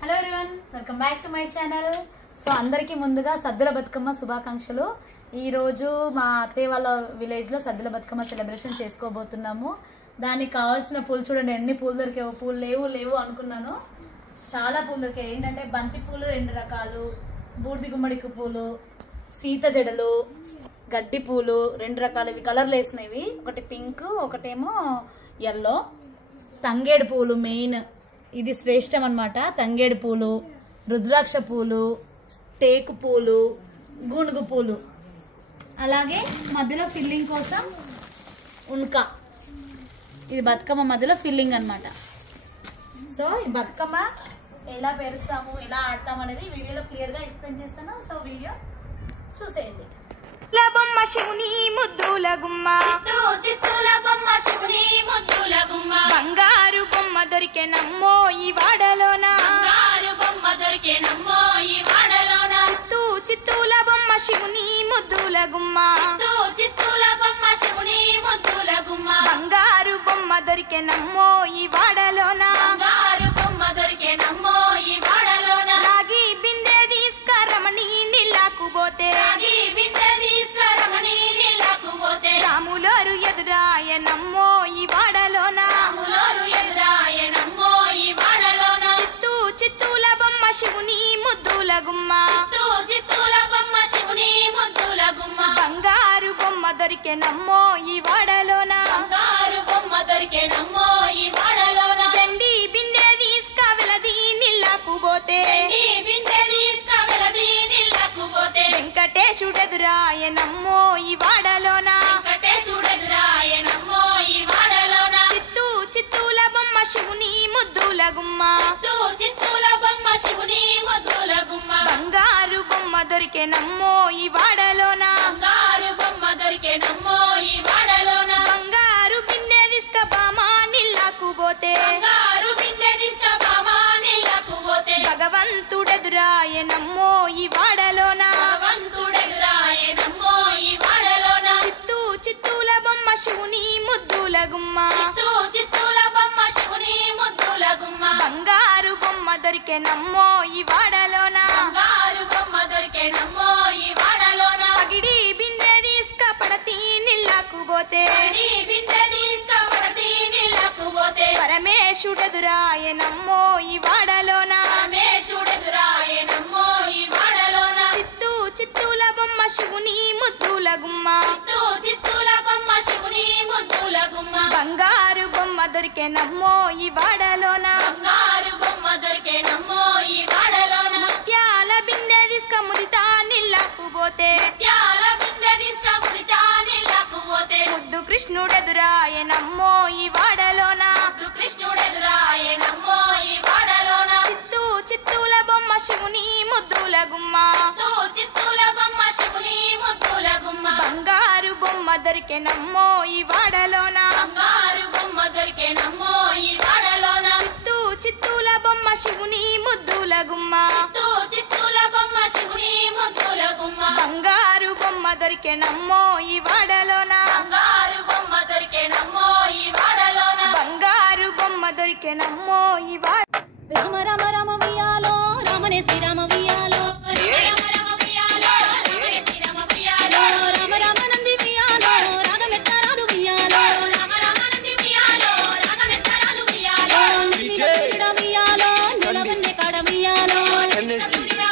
Hello everyone, welcome back to my channel. So అందరికీ ముందుగా సద్దుల బతుకమ్మ శుభాకాంక్షలు. ఈరోజు మా అత్తయ్య వాళ్ళ విలేజ్లో సద్దుల బతుకమ్మ సెలబ్రేషన్ చేసుకోబోతున్నాము. దానికి కావాల్సిన పూలు చూడండి, ఎన్ని పూలు దొరికావు. పూలు లేవు అనుకున్నాను, చాలా పూలు దొరికాయి. ఏంటంటే బంతి పూలు 2 రకాలు, బూడిది గుమ్మడికి పూలు, సీత జడలు, గడ్డి పూలు 2 రకాలు. ఇవి కలర్లు వేసినవి, ఒకటి పింక్ ఒకటేమో ఎల్లో. తంగేడు పూలు మెయిన్, ఇది శ్రేష్టం అన్నమాట. తంగేడు పూలు, రుద్రాక్ష పూలు, టేకు పూలు, గూనుగు పూలు, అలాగే మధ్యలో ఫిల్లింగ్ కోసం ఉన్కా. ఇది బతుకమ్మ మధ్యలో ఫిల్లింగ్ అన్నమాట. సో ఈ బతుకమ్మ ఎలా పేరుస్తాము, ఎలా ఆడతాము అనేది వీడియోలో క్లియర్గా ఎక్స్ప్లెయిన్ చేస్తాను. సో వీడియో చూసేయండి. బొమ్మ శివుని ముద్దుల గుమ్మ, చిత్తుల బొమ్మ శివుని ముద్దుల గుమ్మ, బంగారు బొమ్మ దొరికెనమ్మో ఈ వాడలోన, బంగారు బొమ్మ దొరికెనమ్మో ఈ వాడలోన, చిత్తుల బొమ్మ శివుని ముద్దుల గుమ్మ, చిత్తుల బొమ్మ శివుని ముద్దుల గుమ్మ, బంగారు బొమ్మ దొరికెనమ్మో ఈ వాడలోన, బంగారు బొమ్మ దొరికెనమ్మో ఈ వాడలోన, రాగి బిందె తీసుకరమణి నీళ్ళకు పోతే, రాగి బిందె రాములోరు ఎదురాయనమ్మో ఈ వాడలోన, రాములోరు ఎదురాయనమ్మో ఈ వాడలోన, చిత్తుల బొమ్మ శివుని ముద్దుల గుమ్మ, చిత్తుల బొమ్మ శివుని ముద్దుల గుమ్మ, బంగారు బొమ్మ దొరికెనమ్మో ఈ వాడలోన, బంగారు బొమ్మ దొరికెనమ్మో ఈ వాడలోన, దండి బిందె తీసుక వెలది నీళ్ళకు పోతే, బిందె తీసుక వెలది నీళ్ళకు పోతే, వెంకటేశుడెదురాయనమ్మో ఈ వాడలోన, వెంకటేశుడెదురాయనమ్మో ఈ వాడలోన, చిత్తుల బొమ్మ శివుని ముద్దుల గుమ్మ, చిత్తుల బొమ్మ శివుని ముద్దుల గుమ్మ, బంగారు బొమ్మ దొరికెనమ్మో ఈ వాడలోన, బంగారు బొమ్మ దొరికెనమ్మో ఈ వాడలోన, బంగారు బిందె తీసుక బామా నీళ్ళకు పోతే, బంగారు బిందె తీసుక బామా నీళ్ళకు పోతే, భగవంతుడెదురాయనమ్మో ఈ వాడలోన, భగవంతుడెదురాయనమ్మో ఈ వాడలోన, చిత్తుల బొమ్మ శివుని ముద్దుల గుమ్మ, చిత్తుల బొమ్మ శివుని ముద్దుల గుమ్మ, బంగారు బొమ్మ దొరికెనమ్మో ఈ వాడలోన, బంగారు బొమ్మ దొరికెనమ్మో ఈ వాడలోన, పగిడి బిందె తీసుక పడతి నీళ్ళకు పోతే, బిందె తీసుక పడతి నీళ్ళకు పోతే, పరమేశుడెదురాయనమ్మో ఈ వాడలోన, పరమేశుడెదురాయనమ్మో ఈ వాడలోన, చిత్తుల బొమ్మ శివుని ముద్దుల గుమ్మ, చిత్తుల బొమ్మ శివుని ముద్దుల గుమ్మ, బంగారు బొమ్మ దొరికెనమ్మో ఈ వాడలోన, బంగారు బొమ్మ దొరికెనమ్మో ఈ వాడలోన, ముత్యాల బిందె తీసుక ముదితా నీళ్ళకు పోతే, ముత్యాల బిందె తీసుక ముదితా నీళ్ళకు పోతే, ముద్దు కృష్ణుడెదురాయనమ్మో ఈ వాడలోన, ముద్దు కృష్ణుడెదురాయనమ్మో ఈ వాడలోన, చిత్తుల బొమ్మ శివుని ముద్దుల గుమ్మ, చిత్తుల బొమ్మ శివుని ముద్దుల గుమ్మ, బంగారు బొమ్మ దొరికెనమ్మో ఈ వాడలోన, బంగారు బొమ్మ దొరికెనమ్మో ఈ వాడలోన, చిత్తుల బొమ్మ శివుని ముద్దుల గుమ్మ, చిత్తుల బొమ్మ శివుని ముద్దుల గుమ్మ, బంగారు బొమ్మ దొరికెనమ్మో ఈ వాడలోన, బంగారు బొమ్మ దొరికెనమ్మో ఈ వాడలోన, బంగారు బొమ్మ దొరికెనమ్మో ఈ వాడ. రామ రామ రామ వియాలో రామనే శ్రీరామ వియాలో, రామ రామ వియాలో రామనే శ్రీరామ వియాలో, రామ రామ నంది వియాలో రాగమెత్తరాలు వియాలో, రామ రామ నంది వియాలో రాగమెత్తరాలు వియాలో, నిమిష వియాలో నిలవన్నే కాడ వియాలో,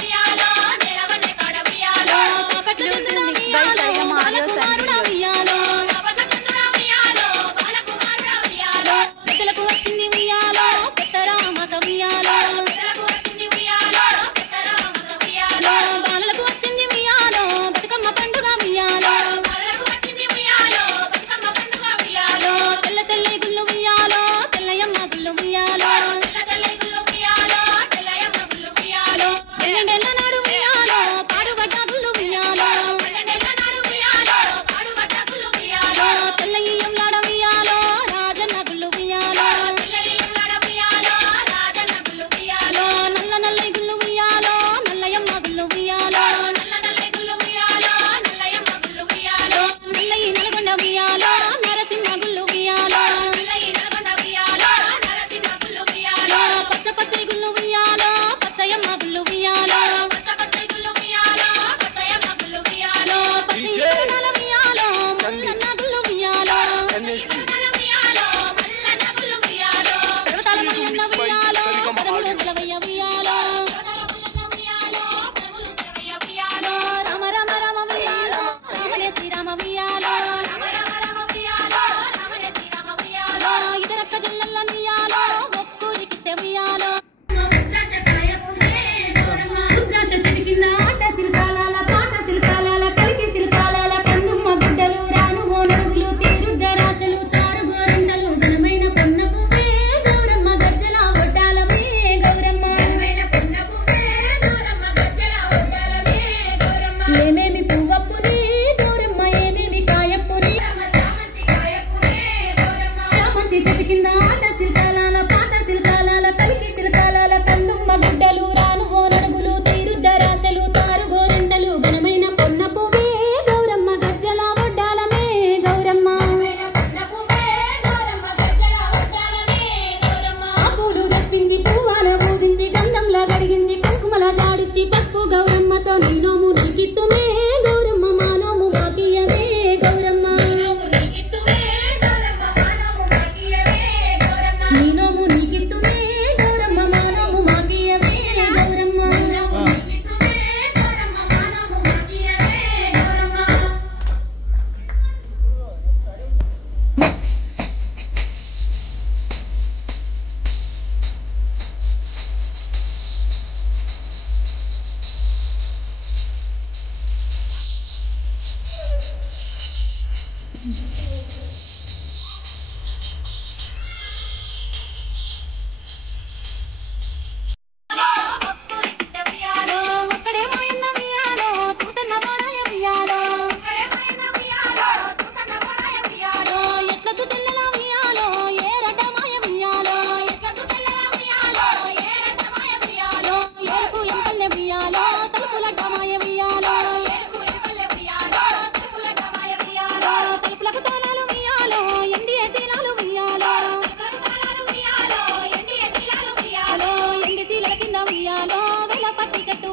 వియాలో నిలవన్నే కాడ వియాలో, కట్లుందిన వియాలో బాలకుమారుడ వియాలో, బాలకుమారుడ వియాలో, బాలకుమారుడ వియాలో, పెద్దలకు వచ్చింది వియాలో పెద్దరామ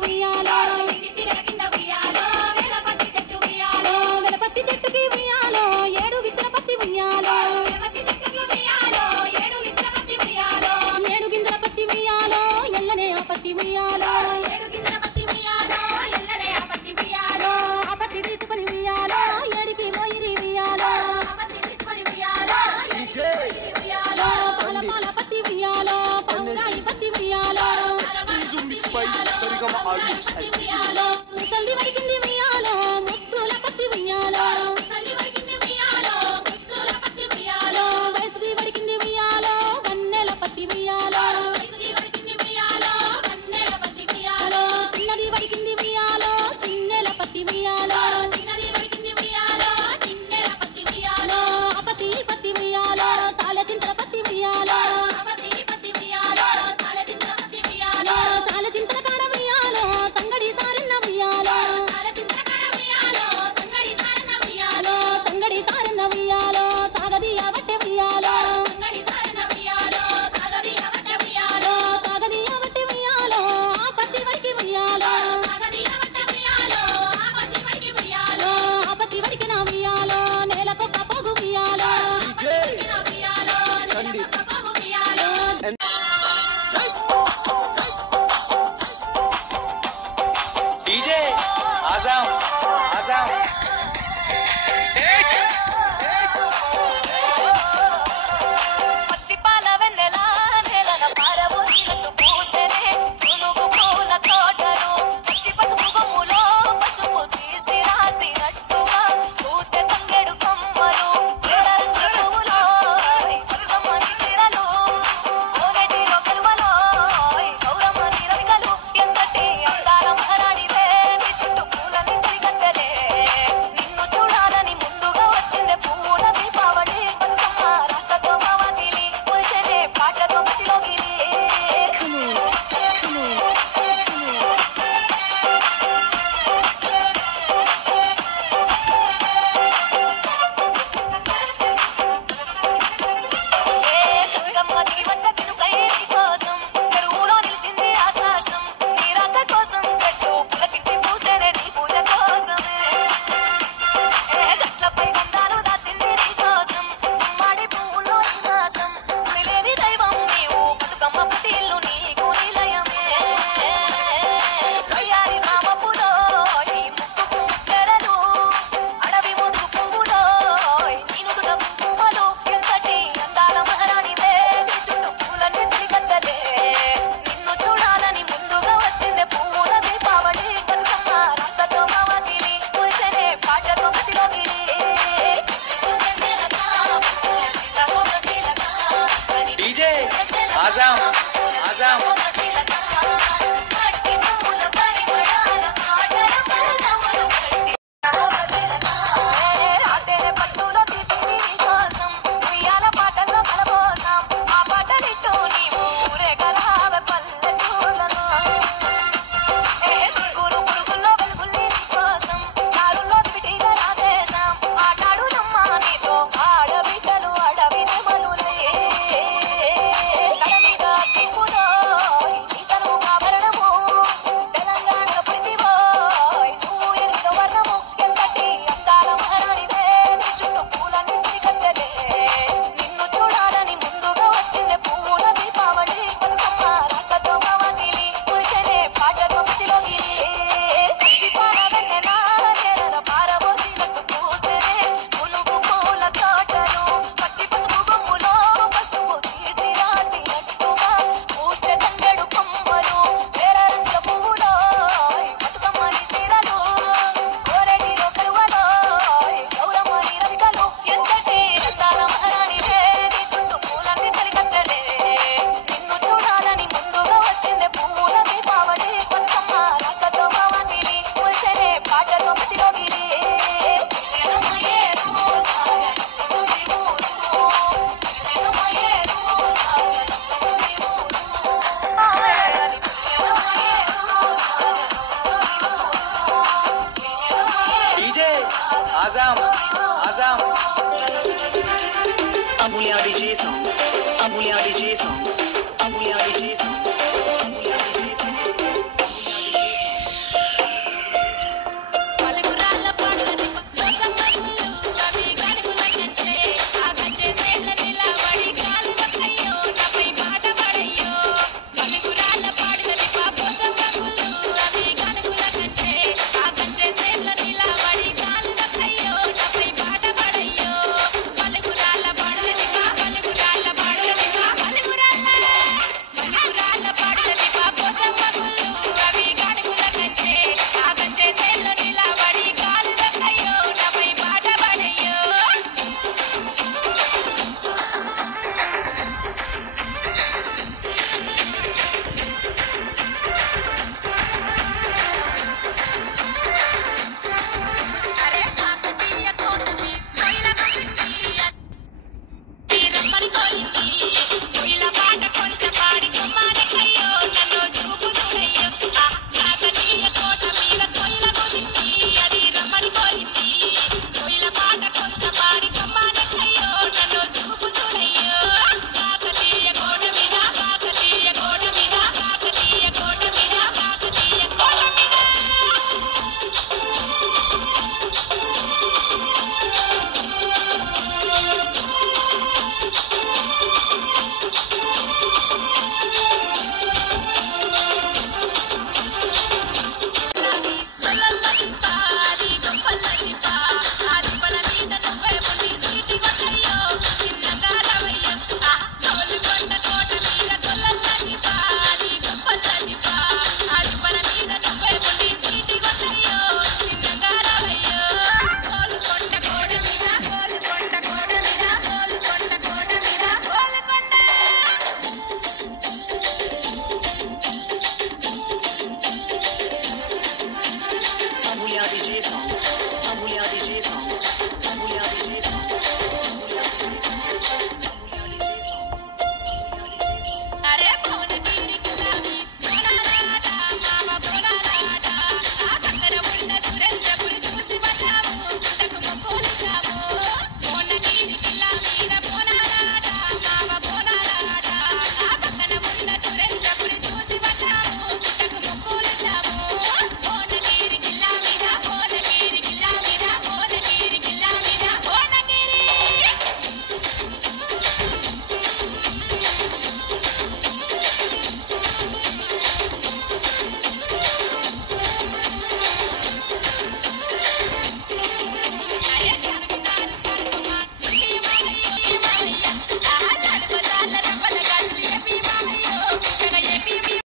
ఉయ్యాలో వెలపత్తి చెట్టుకి ఉయ్యాలో ఏడు విత్తన పత్తి ఉయ్యాలో ఏడు గింజల పత్తి ఉయ్యాలో ఎల్లనే ఆ పత్తి ఉయ్యాలో ఆ పత్తి తీసుకొని ఉయ్యాలో ఏడికి పోయిరి ఉయ్యాలో పాల పాల పత్తి ఉయ్యాలో పావురాయి పత్తి ఉయ్యాలో తల్లి వడికింది ఉయ్యాలో ముత్తుల పత్తి ఉయ్యాలో వయసుది వడికింది ఉయ్యాలో వన్నెల పత్తి ఉయ్యాలో చిన్నది వడికింది ఉయ్యాలో చిన్నెల పత్తి ఉయ్యాలో ఆ పత్తి పత్తి ఉయ్యాలో తాళ చింతల పత్తి ఉయ్యాలో తాళ చింతల కాడ ఉయ్యాలో సంగడి సారన్న ఉయ్యాలో సంగడి సారన్న ఉయ్యాలో సాగదియ వట్టె ఉయ్యాలో సాగదియ వట్టె ఉయ్యాలో ఆ పత్తి వడికి ఉయ్యాలో ఆ పత్తి వడికి నా ఉయ్యాలో నేలకొక్క పోగు ఉయ్యాలో डीजे आज़म आज़म పచ్చి పాల వెన్నెల నేలన పారబోసినట్టు పూసెనే పునుగు పూల తోటలు పచ్చి పసుపు కొమ్ములో పసుపు తీసి రాసినట్టుగా పూచె తంగెడు కొమ్మలు వేల రంగుల పువ్వులో బతుకమ్మని చీరలు కోనటిలో కలువలో గౌరమ్మని రవికలు ఎంతటి అందాల మహారాణివే నీ చుట్టూ పూలని చెరిగట్టలే నిన్ను చూడాలని ముందుగా వచ్చిందే పూల దీపావళి బతుకమ్మ రాకతో భవానిలి మురిసెనే పాటతో మతిలోగిలి గంగమ్మ దిగి వచ్చ చినుకై నీ కోసం చెరువులో నిలిచింది ఆకాశం నీ రాక కోసం చెట్టు పులకించి పూసేనే నీ పూజ కోసమే గట్లపై గంధాలు దాచింది నీ కోసం గుమ్మాడి పువ్వుల్లో నివాసం లేని దైవం నీవు బతుకమ్మ ప్రతి ఇల్లు నీకు నిలయమే కయ్యారి మామపులో నీ ముక్కుకు ముక్కెరలు అడవి ముందు పువ్వులో నీ నుదుట కుంకుమలు ఎంతటి అందాల మహారాణివే నీ చుట్టూ పూలన్నీ చిరికత్తలే నిన్ను చూడాలని ముందుగా వచ్చిందే పూల దీపావళి బతుకమ్మ రాకతో భవానిలి మురిసెనే పాటతో మతిలోగిలి डीजे आज़म आज़म రాతేనే పట్టులో తీపి నీ కోసం ఉయ్యాల పాటల్లో కలబోసాం ఆ పాటలిట్టు నీవు ఊరేగరావే పల్లెటూళ్ళను పురుగులు పురుగుల్లో వెలుగుల్ని నీ కోసం దారుల్లో పిటిగా రాదేశాం ఆటాడు నమ్మ నీతో ఆడబిడ్డలు అడవి నెమలులే తల మీద తిప్పులో నీ తనువు ఆభరణము తెలంగాణలో పుట్టివో నువ్వు ఎనిమిదో వర్ణము ఎంతటి అందాల మహారాణివే నీ చుట్టూ పూలన్నీ చిరికత్తెలే నిన్ను చూడాలని ముందుగా వచ్చిందే పూల దీపావళి బతుకమ్మ రాకతో భవానిలి మురిసెనే పాటతో మతిలోగిలి పచ్చి పాల వెన్నెల నేలన పారబోసినట్టు పూసెనే పునుగు పూల తోటలు పచ్చి పసుపు కొమ్ములో పసుపు తీసి రాసినట్టుగా పూచె తంగెడు కొమ్మలు వేల రంగుల పువ్వులో బతుకమ్మని చీరలు కోరటిలో కలువలో గౌరమ్మని రవికలు ఎంతటి అందాల మహారాణివే నీ చుట్టూ పూలన్నీ చెలికత్తెలే నిన్ను చూడాలని ముందుగా వచ్చిందే పూల దీపావళి బతుకమ్మ రాకతో భవానిలి మురిసెనే పాటతో మతిలోగిలి डीजे आज़म आज़म Ambulia DJ songs, Ambulia DJ songs, Ambulia DJ songs.